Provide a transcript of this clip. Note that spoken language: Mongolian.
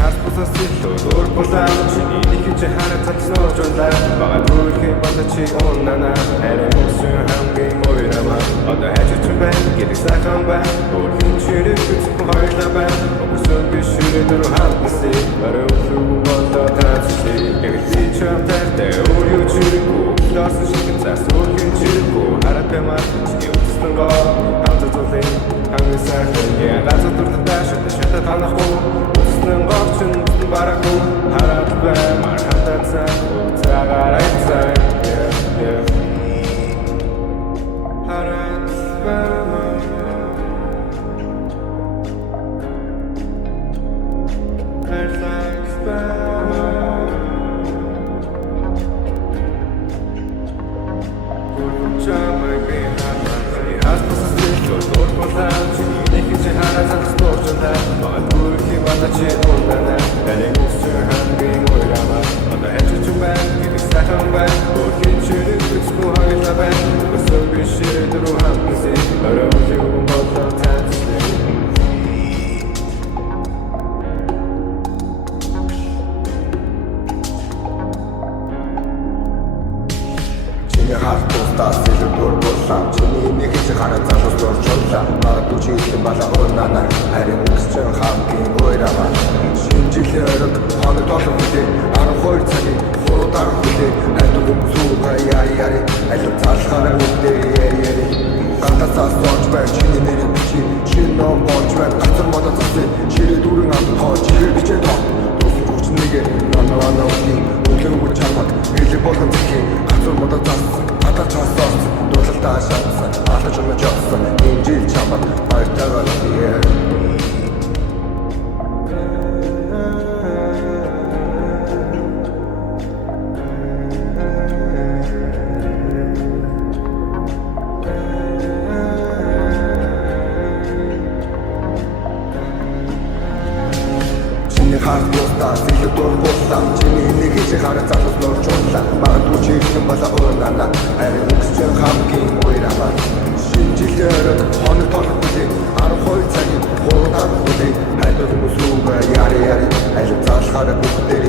Хаспусаас илүү дургуулаа чиний нэг ч хараа цацноо жолаа баггүй хэм бата чи оннана арай мөсөн хамгийн мойрама одоо хажиж байна гэдэг сайхан байна өөрийн чирэг бүцгүй хоёлаа байна өмсөн бишрэ дөр хатсэ арай өглөө болоо тацси яг чи чамтай өөрийн чирэг ласан шиг цаас өөрийн чирэг хараа бэмар чи өссөн гоо хамтдуулын хамгийн сайхан яг газар дуртай шатаа танахгүй өссөн гочин бараку хараад бэмар хатацаа цагаарайцаа хараад бэмар relax бэмар чамай бихамай хаспасас дэлгөө дургуулаа чиний нэг ч хараа цацноо жолаа баггүй хэм бата чи оннана арай мөсөн хамгийн мойрама одоо хажиж байна гэдэг сайхан байна өөрийн чирэг бүцгүй хоёлаа байна өмсөн бишрэ дөр хатсэ арай өглөө болоо тацси Хаспустаас илүү дургуулсан чиний нэг ч хараа цаашаас орчуулсан магадгүй чи их бала оннана харин үсчэн хамгийн ойрама шинжилээд хоног толгой хүлээ 12 цагийн хурдаар хүлээ айдуу хүмүүсүүгээ яри алив цаашхаараа үлдээ яри гантасаас орж бай чиний нэрийг бичи шинэ ном болж бай газар модод засээ чирээ дүүрэн амт хоо чихэр бичээ тоо дуусах хүч нэгэ нанавана өглөө чамд хэлэг болгон зэхий газар модод зассан часаас дуулалтаа шатсан алж өмж явсан энэ жил чамд баяртайгаар бие хаспустаас илүү дургуулсан чиний нэг ч хараа цаашаас орчуулсан магадгүй чи их бала оннана арай үсчэн хамгийн мойрама шинжилээд хоног толгой хүлээ 12 цагийн хурдаар хүлээ хайдуу хүмүүсүүгээ яри алив цаашхаараа бүгдээ